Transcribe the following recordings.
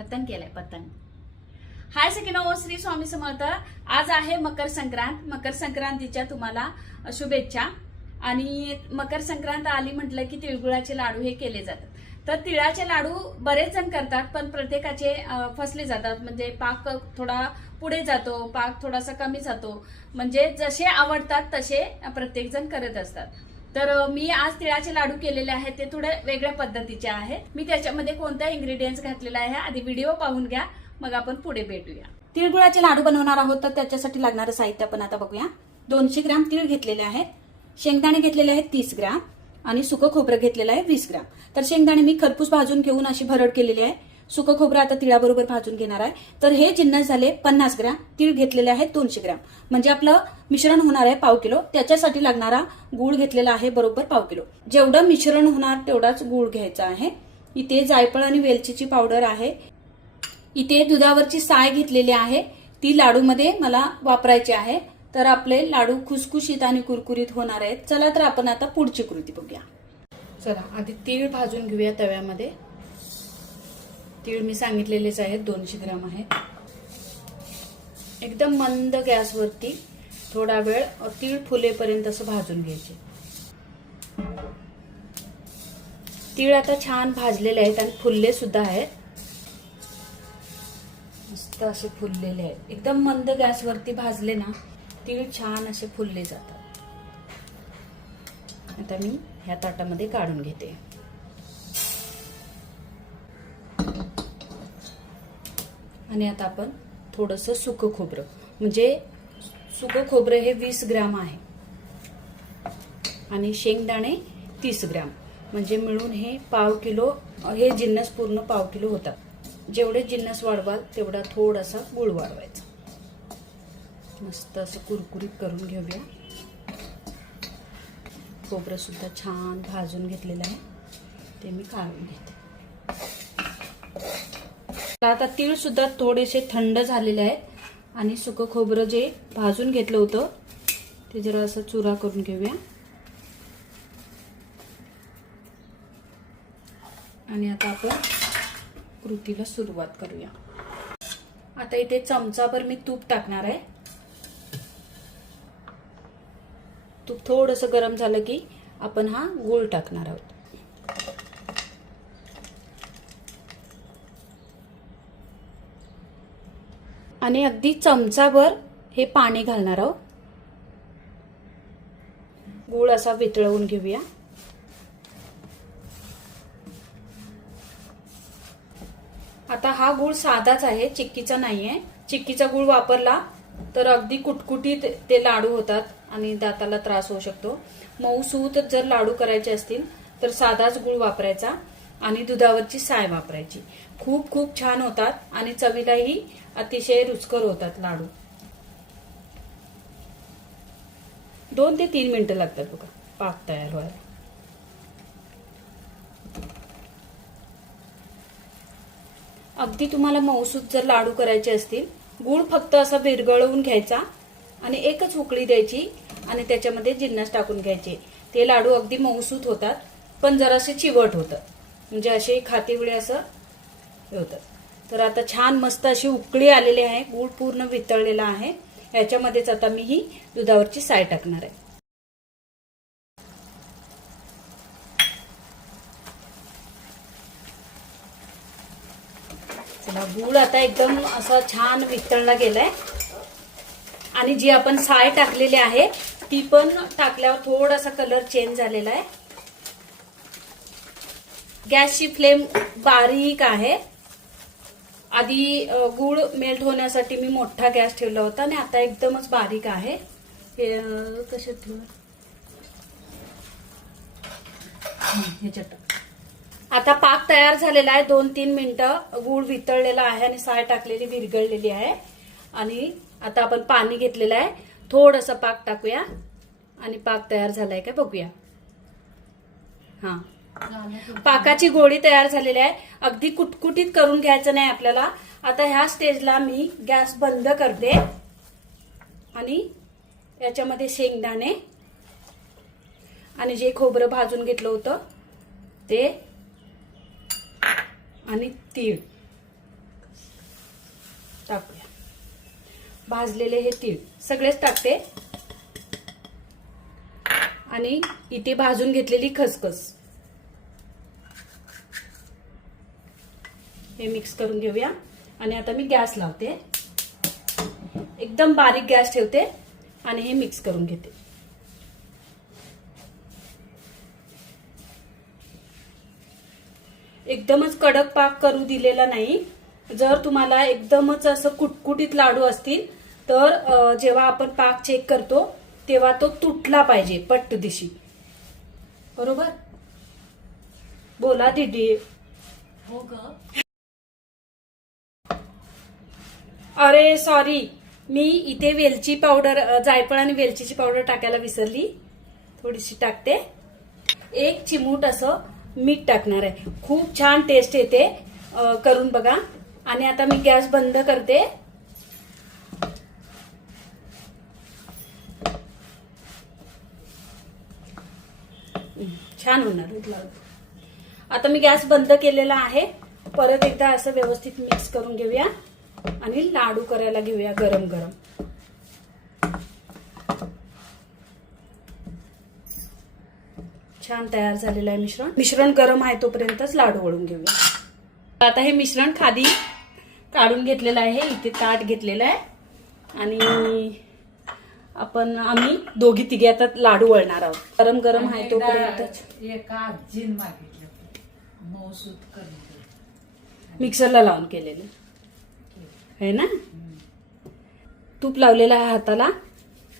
पतंग केलंय पतंग हाय सकिनो श्री स्वामी समर्थ. आज आहे मकर संक्रांत. मकर संक्रांतीच्या तुम्हाला शुभेच्छा. आणि मकर संक्रांत आली म्हटलं की तिळगुळाचे लाडू हे केले जातात. तर तिळाचे लाडू बरेच जण करतात पण प्रत्येकाचे फसले जातात. म्हणजे पाक थोडा पुढे जातो पाक थोडासा कमी जातो. म्हणजे जसे आवडतात तसे प्रत्येक जण करत असतात. तर मी आज तिळाचे लाडू केलेले आहेत ते थोडे वेगळ्या पद्धतीचे आहेत. मी त्याच्यामध्ये कोणत्या इन्ग्रेडियंट्स घातलेला आहे आधी व्हिडिओ पाहून घ्या मग आपण पुढे भेटूया. तिळगुळाचे लाडू बनवणार आहोत तर त्याच्यासाठी लागणारं साहित्य आपण आता बघूया. दोनशे ग्राम तीळ घेतलेले आहेत. शेंगदाणे घेतलेले आहेत तीस ग्राम आणि सुकं खोबरं घेतलेलं आहे वीस ग्राम. तर शेंगदाणे मी खरपूस भाजून घेऊन अशी भरड केलेली आहे. सुकं खोबरं आता तिळाबरोबर भाजून घेणार आहे. तर हे जिन्नस झाले पन्नास ग्रॅम तीळ घेतलेले आहेत दोनशे ग्रॅम. म्हणजे आपलं मिश्रण होणार आहे पाव किलो. त्याच्यासाठी लागणारा गूळ घेतलेला आहे बरोबर पाव किलो. जेवढं मिश्रण होणार तेवढाच गूळ घ्यायचा आहे. इथे जायफळ आणि वेलचीची पावडर आहे. इथे दुधावरची साय घेतलेली आहे. ती लाडूमध्ये मला वापरायची आहे. तर आपले लाडू खुसखुशीत आणि कुरकुरीत होणार आहेत. चला तर आपण आता पुढची कृती बघूया. चला आधी तीळ भाजून घेऊया तव्यामध्ये. तीळ मी सांगितलेलेच आहेत दोनशे ग्राम आहे. एकदम मंद गॅसवरती थोडा वेळ तीळ फुलेपर्यंत असं भाजून घ्यायचे. तीळ आता छान भाजलेले आहेत आणि फुलले सुद्धा आहेत. मस्त असे फुललेले आहेत. एकदम मंद गॅसवरती भाजले ना तीळ छान असे फुलले जातात. आता मी ह्या ताटामध्ये काढून घेते. आणि आता आपण थोडंसं सुकं खोबरं. म्हणजे सुकं खोबरं हे वीस ग्राम आहे. आणि शेंगदाणे तीस ग्राम. म्हणजे मिळून हे पाव किलो हे जिन्नस पूर्ण पाव किलो होतात. जेवढे जिन्नस वाढवाल तेवढा थोडासा गुळ वाढवायचा. मस्त असं कुरकुरीत करून घेऊया. खोबरं सुद्धा छान भाजून घेतलेलं आहे. ते मी काढून घेते. आता तीळ सुद्धा थोडेसे थंड झालेले आहेत. आणि सुकं खोबरं जे भाजून घेतलं होतं ते जरा असं चुरा करून घेऊया. आणि आता आपण कृतीला सुरुवात करूया. आता इथे चमचाभर मी तूप टाकणार आहे. तूप थोडंसं गरम झालं की आपण हा गूळ टाकणार आहोत. आणि अगदी चमचाभर हे पाणी घालणार आहोत. गूळ असा वितळवून घेऊया. आता हा गूळ साधाच आहे चिक्कीचा नाही आहे चिक्कीचा गूळ वापरला तर अगदी कुटकुटीत ते लाडू होतात आणि दाताला त्रास होऊ शकतो. मऊसूत जर लाडू करायचे असतील तर साधाच गूळ वापरायचा आणि दुधावरची साय वापरायची. खूप खूप छान होतात आणि चवीलाही अतिशय रुचकर होतात लाडू. दोन ते तीन मिनिटं लागतात बघा पाक तयार व्हायला. अगदी तुम्हाला मऊसूत जर लाडू करायचे असतील गुळ फक्त असा विरघळवून घ्यायचा आणि एकच उकळी द्यायची आणि त्याच्यामध्ये जिन्नस टाकून घ्यायचे. ते लाडू अगदी मऊसूत होतात पण जरासे चिवट होतं म्हणजे असे खातेवेळी असं हे होतं तर आता छान मस्त अशी उकळी आलेली आहे गूळ पूर्ण वितळलेला आहे. ह्याच्यामध्येच आता मी ही दुधावरची साय टाकणार आहे. चला गूळ आता एकदम असा छान वितळला गेलाय. आणि जी आपण साय टाकलेली आहे ती पण टाकल्यावर थोडासा कलर चेंज झालेला आहे. गॅसची फ्लेम बारीक आहे. आधी गूळ मेल्ट होण्यासाठी मी मोठा गॅस ठेवला होता आणि आता एकदमच बारीक आहे. हे कसे कशात ठेवू ह्याच्यात. आता पाक तयार झालेला आहे दोन तीन मिनिटं. गूळ वितळलेला आहे आणि साय टाकलेली विरघळलेली आहे. आणि आता आपण पाणी घेतलेलं आहे. थोडंसं पाक टाकूया. आणि पाक तयार झालाय का बघूया. हा. पाकाची गोळी तयार झालेली आहे. अगदी कुटकुटीत करून घ्यायचं नाही आपल्याला. आता ह्या स्टेजला मी गॅस बंद करते. आणि याच्यामध्ये शेंगदाणे आणि जे खोबरं भाजून घेतलं होतं ते आणि तीळ टाकूया. भाजलेले हे तीळ सगळेच टाकते. आणि इथे भाजून घेतलेली खसखस. हे मिक्स करून घेऊया. आणि आता मी गॅस लावते. एकदम बारीक गॅस ठेवते आणि हे मिक्स करून घेते. एकदमच कडक पाक करू दिलेला नाही. जर तुम्हाला एकदमच असं कुटकुटीत लाडू असतील तर जेव्हा आपण पाक चेक करतो तेव्हा तो तुटला पाहिजे पट्ट दिशी. बरोबर? बोला दीदी. हो ग. अरे सॉरी मी इथे वेलची पावडर जायफळ आणि वेलचीची पावडर टाकायला विसरली. थोडीशी टाकते. एक चिमूट असं मीठ टाकणार आहे. खूप छान टेस्ट येते करून बघा. आणि आता मी गॅस बंद करते. छान होणार आता मी गॅस बंद केलेला आहे. परत एकदा असं व्यवस्थित मिक्स करून घेऊया. आणि लाडू करायला घेऊया गरम गरम. छान तयार झालेलं आहे मिश्रण. मिश्रण गरम आहे तोपर्यंतच लाडू वळून घेऊया. आता हे मिश्रण खाली काढून घेतलेलं आहे इथे ताट घेतलेलं आहे. आणि आपण आम्ही दोघी तिघे आता लाडू वळणार आहोत. गरम गरम आहे एका आजीन मागितलं. दे. मिक्सरला लावून केलेले. आहे ना? तूप लावलेलं आहे हाताला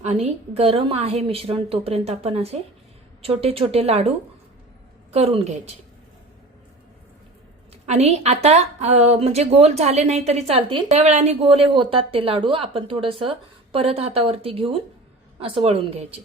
आणि गरम आहे मिश्रण तोपर्यंत आपण असे छोटे छोटे लाडू करून घ्यायचे. आणि आता म्हणजे गोल झाले नाही तरी चालतील. त्या वेळाने गोल हे होतात ते लाडू आपण थोडस परत हातावरती घेऊन असं वळून घ्यायचे.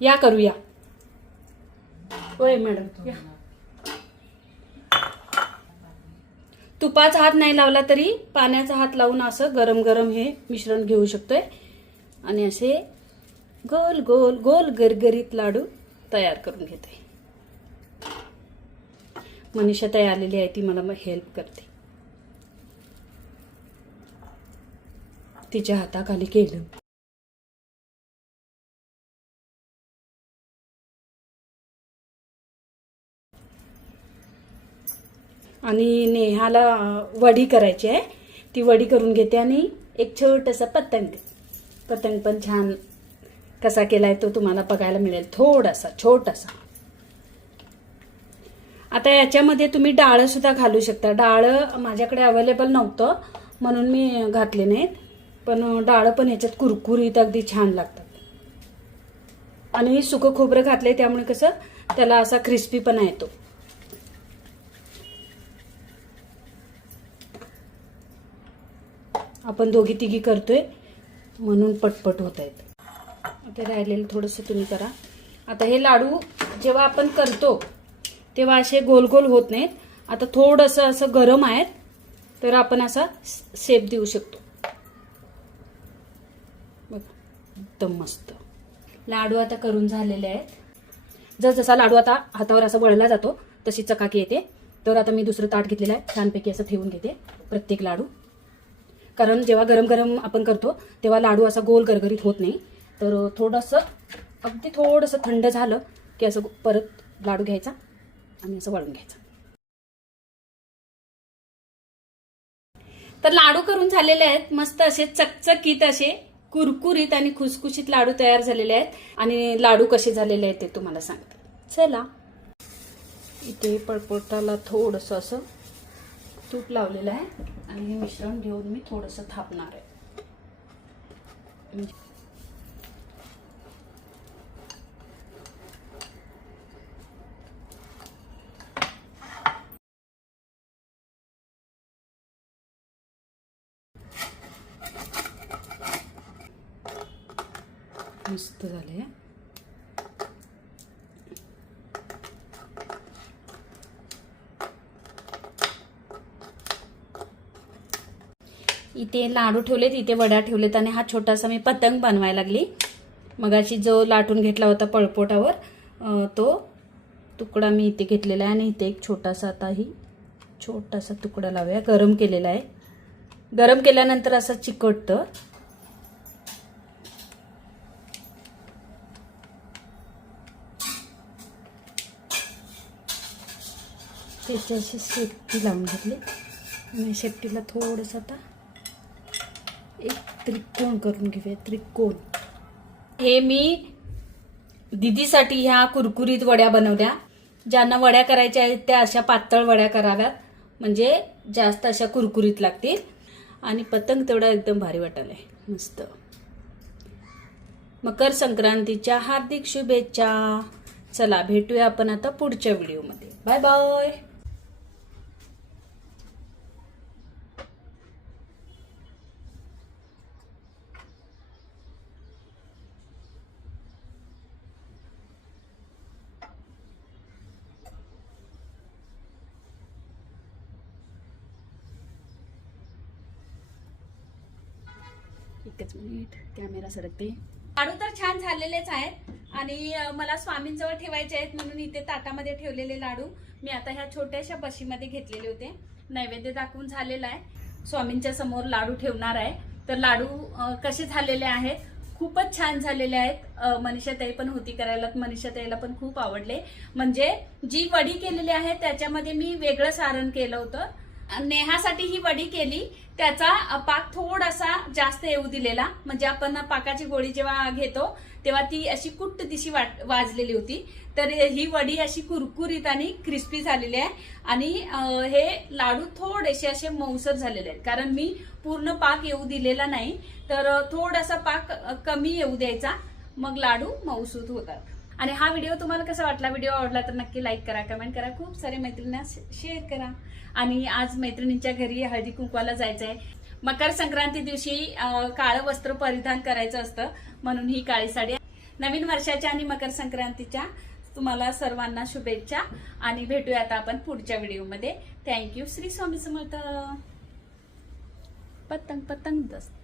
या करूया. होय मॅडम. या. तुपाचा हात नाही लावला तरी पाण्याचा हात लावून असं गरम गरम हे मिश्रण घेऊ शकतोय. आणि असे गोल गोल गोल गरगरीत लाडू तयार करून घेते मनीषा तयार आलेली आहे ती मला हेल्प करते. तिच्या हाताखाली केलं. आणि नेहाला वडी करायची आहे. ती वडी करून घेते आणि एक छोटासा पतंग. पतंग पण छान कसा केला आहे तो तुम्हाला बघायला मिळेल. थोडासा छोटासा. आता याच्यामध्ये तुम्ही डाळंसुद्धा घालू शकता. डाळं माझ्याकडे अवेलेबल नव्हतं म्हणून मी घातले नाहीत. पण डाळं पण ह्याच्यात कुरकुरीत अगदी छान लागतात. आणि सुकं खोबरं घातलंय त्यामुळे कसं त्याला असा क्रिस्पीपणा येतो. आपण दोघी तिघी करतोय म्हणून पटपट होत आहेत. ते राहिलेलं थोडंसं तुम्ही करा. आता हे लाडू जेव्हा आपण करतो तेव्हा असे गोल गोल होत नाहीत. आता थोडंसं असं गरम आहेत तर आपण असा शेप देऊ शकतो. बघा एकदम मस्त. लाडू आता करून झालेले आहेत. जर जसा लाडू आता हातावर असा वळला जातो तशी चकाकी येते. तर आता मी दुसरं ताट घेतलेलं आहे. छानपैकी असं ठेवून घेते. प्रत्येक लाडू. कारण जेव्हा गरम गरम आपण करतो तेव्हा लाडू असा गोल गरगरीत होत नाही. तर थोडंसं अगदी थोडंसं थंड झालं की असं परत लाडू घ्यायचा आणि असं वळून घ्यायचा. तर लाडू करून झालेले आहेत मस्त असे चकचकीत असे कुरकुरीत आणि खुसखुशीत लाडू तयार झालेले आहेत. आणि लाडू कसे झालेले आहेत ते तुम्हाला सांगते. चला. इथे पळपटाला थोडंसं असं तूप लावलेलं आहे. आणि हे मिश्रण घेऊन मी थोडंसं थापणार आहे. म्हणजे मस्त झाले इथे लाडू ठेवलेत इथे वड्या ठेवलेत आणि हा छोटासा मी पतंग बनवायला लागली. मगाशी जो लाटून घेतला होता पळपोटावर तो तुकडा मी इथे घेतलेला आहे आणि इथे एक छोटासा आताही छोटासा तुकडा लावूया. गरम केलेला आहे. गरम केल्यानंतर असं चिकटतं. त्याची अशी शेपटी लावून घेतली. आणि शेपटीला थोडंसं आता एक त्रिकोण करून घेऊया त्रिकोण. हे मी दिदीसाठी ह्या कुरकुरीत वड्या बनवल्या. ज्यांना वड्या करायच्या आहेत त्या अशा पातळ वड्या कराव्यात. म्हणजे जास्त अशा कुरकुरीत लागतील. आणि पतंग तेवढा एकदम भारी वाटायला मस्त. मकर संक्रांतीच्या हार्दिक शुभेच्छा. चला भेटूया आपण आता पुढच्या व्हिडिओमध्ये. Bye bye. एकच मिनिट कॅमेरा सरकते. लाडू तर छान झालेलेच आहेत. आणि मला स्वामींजवळ ठेवायचे आहेत म्हणून इथे ताटामध्ये ठेवलेले लाडू मी आता ह्या छोट्याशा बशीमध्ये घेतलेले होते. नैवेद्य दाखवून झालेला आहे. स्वामींच्या समोर लाडू ठेवणार आहे. तर लाडू कसे झालेले आहेत? खूपच छान झालेले आहेत. मनीषाताई पण होती करायला. मनीषाताईला पण खूप आवडले. म्हणजे जी वडी केलेली आहे त्याच्यामध्ये मी वेगळं सारण केलं होतं. नेहासाठी ही वडी केली. त्याचा पाक थोडासा जास्त येऊ दिलेला. म्हणजे आपण पाकाची गोळी जेव्हा घेतो तेव्हा ती अशी कुट्ट दिशी वाट वाजलेली होती. तर ही वडी अशी कुरकुरीत आणि क्रिस्पी झालेली आहे. आणि हे लाडू थोडेसे असे मऊसर झालेले आहेत. कारण मी पूर्ण पाक येऊ दिलेला नाही. तर थोडासा पाक कमी येऊ द्यायचा. मग लाडू मऊसूत होतात. आणि हा व्हिडिओ तुम्हाला कसा वाटला? व्हिडिओ आवडला तर नक्की लाईक करा कमेंट करा. खूप सारे मैत्रिणींना शेअर करा. आणि आज मैत्रिणींच्या घरी हळदी कुंकवाला आहे मकर संक्रांती दिवशी काळं वस्त्र परिधान करायचं असतं म्हणून ही काळी साडी नवीन वर्षाच्या आणि मकर संक्रांतीच्या तुम्हाला सर्वांना शुभेच्छा. आणि भेटूया आता आपण पुढच्या व्हिडिओमध्ये थँक्यू श्री स्वामी समर्थ. पतंग पतंग दस्त.